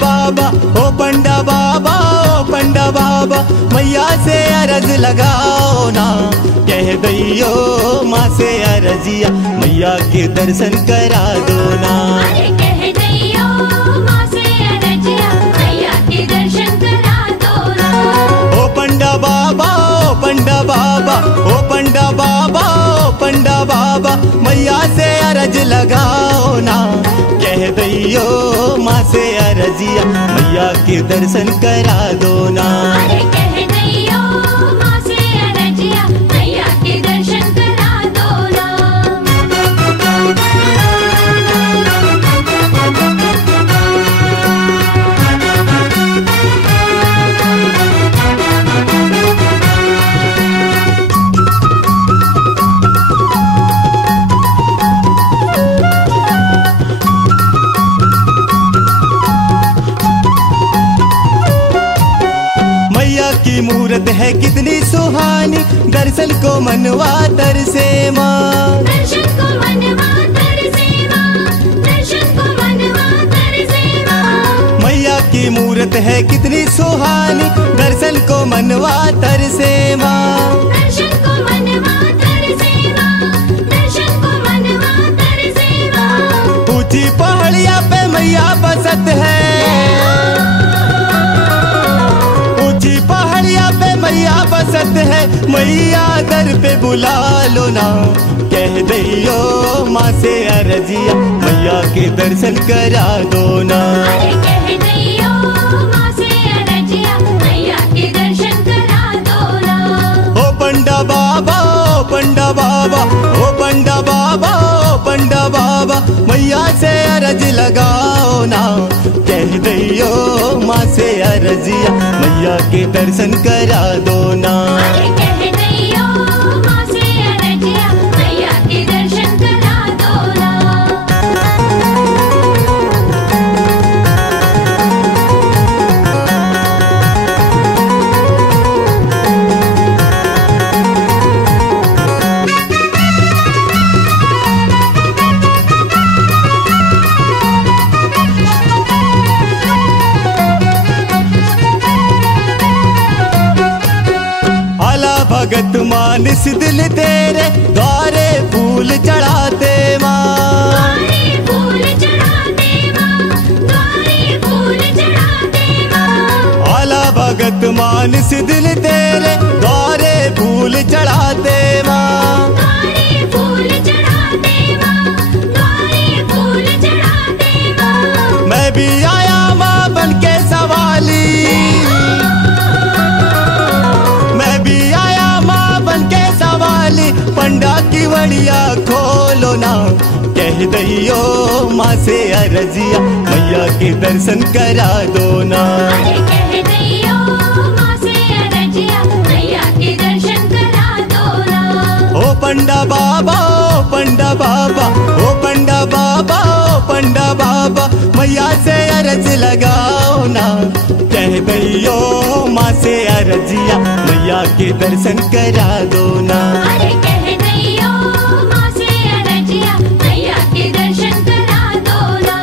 बाबा, ओ पंडा बाबा, ओ पंडा बाबा, मैया से अरज लगाओ ना, कह दैयो माँ से अरजिया, मैया के दर्शन करा दो ना। अरे कह दैयो माँ से अरजिया, मैया के दर्शन करा दो ना। ओ पंडा बाबा, ओ पंडा बाबा, ओ पंडा बाबा, ओ पंडा बाबा, मैया से अरज लगाओ ना, कह दैयो माँ से अरजिया, मैया के दर्शन करा दो ना। अरे कह दैयो माँ से अरजिया, मैया के दर्शन करा दो ना। की मूरत है कितनी सुहानी, दर्शन को मनवा तरसे माँ, दर्शन को मनवा तरसे माँ, दर्शन को मनवा तरसे माँ। मैया की मूरत है कितनी सुहानी, दर्शन को मनवा तरसे माँ, दर्शन को मनवा तरसे माँ, दर्शन को मनवा तरसे माँ। ऊंची पहाड़िया पे मैया बसत है, ऊंची पहाड़िया पे मैया बसत है, मैया दर पे बुला लो ना, कह दैयो माँ से अरजिया, मैया के दर्शन करा दो ना। अरे कह दैयो माँ से अरजिया, मैया के दर्शन करा दो ना। ओ पंडा बाबा, ओ पंडा बाबा, ओ पंडा बाबा, ओ पंडा बाबा, मैया से अरज लगाओ ना, कह दैयो माँ से अरजिया, मैया के दर्शन करा दो ना। अरे कह दैयो माँ से अरजिया, मैया के दर्शन करा दो ना। भगत मानस दिल तेरे द्वारे फूल चढ़ाते माँ, द्वारे फूल चढ़ाते माँ, द्वारे फूल चढ़ाते माँ। आला भगत मानस दिल तेरे द्वारे फूल चढ़ाते माँ, द्वारे फूल चढ़ाते माँ, द्वारे फूल चढ़ाते माँ। मैं भी आया माँ बन के सवाली, मैं भी आया माँ बन के सवाली, पंडा की वड़िया खोलो ना, कह दैयो माँ से अरजिया, मैया के दर्शन करा दो ना। अरे कह दैयो माँ से अरजिया, मैया के दर्शन करा दो ना। ओ पंडा बाबा, ओ पंडा बाबा, ओ पंडा बाबा, ओ पंडा बाबा, मैया से अरज लगाओ ना, कह दैयो माँ से अरजिया, मैया के दर्शन करा दो ना। अरे कह दैयो माँ से अरजिया, मैया के दर्शन करा दो ना।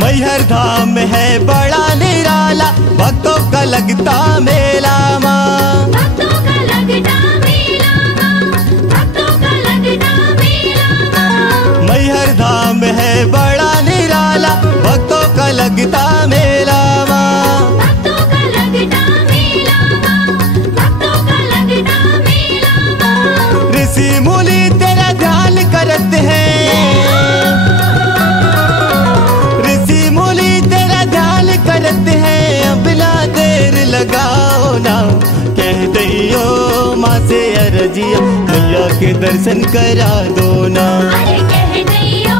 मैहर धाम है बड़ा निराला, भक्तों का लगता मेला माँ, भक्तों का लगता मेला माँ, भक्तों का लगता मेला माँ। मैहर धाम है बड़ा निराला, भक्तों का लगता मेला माँ, भक्तों का लगता मेला माँ, भक्तों का लगता मेला माँ। ऋषि मुनि तेरा ध्यान करते हैं, ऋषि मुनि तेरा ध्यान करते हैं, अब ना देर लगाओ ना, कह दैयो माँ से अरजिया, मैया के दर्शन करा दो ना। अरे कह दैयो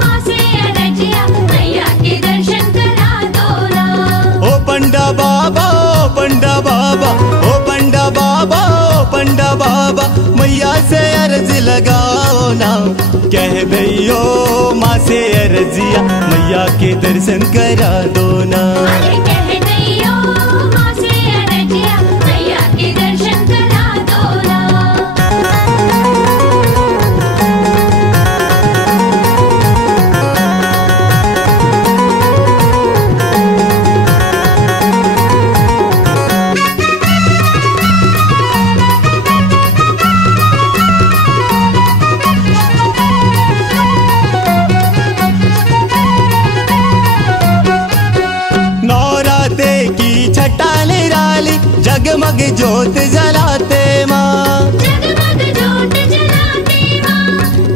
माँ से अरजिया, मैया के दर्शन करा दो ना। ओ पंडा बाबा, ओ पंडा बाबा, ओ पंडा बाबा, ओ पंडा बाबा, मैया से अर्ज लगाओ ना, कह दैयो माँ से अर्जिया, मैया के दर्शन करा दो ना। अरे कह दैयो माँ से अरजिया, मैया के दर्शन करा दो ना। नौराते की छटा निराली, जगमग जोत जलाते माँ। जगमग जोत जलाते माँ,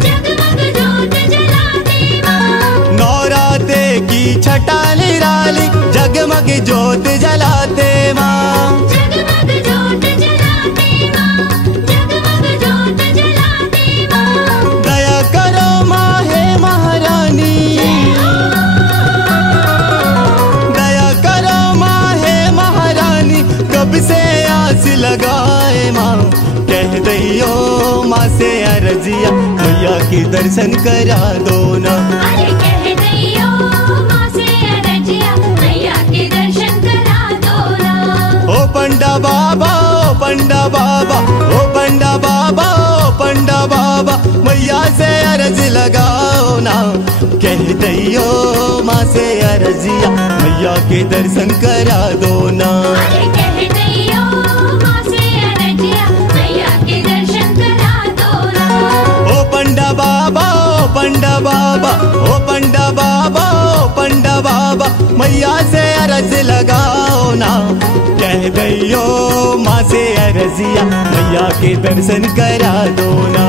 जगमग जोत जलाते माँ। नौराते की छटा निराली, जगमग जोत जलाते माँ। जगमग जोत जलाते माँ, जगमग जोत जलाते माँ। दया करो माँ हे महारानी, दया करो माँ हे महारानी, कब से आस लगाए माँ, कह दैयो माँ से अर्जिया, मैया के दर्शन करा दो ना। अरे कह दैयो माँ से अरजिया, मैया के दर्शन करा दो ना। ओ पंडा बाबा, ओ पंडा बाबा, ओ पंडा बाबा, ओ पंडा बाबा, मैया से अर्ज लगाओ ना, कह दैयो माँ से अर्जिया, मैया के दर्शन करा दो ना। अरे कह दैयो माँ से अरजिया, मैया के दर्शन करा दो ना। ओ पंडा बाबा, ओ पंडा बाबा, ओ पंडा बाबा, ओ पंडा बाबा, मैया से अर्ज लगाओ ना, कह दैयो माँ से अर्जिया, मैया के दर्शन करा दो ना।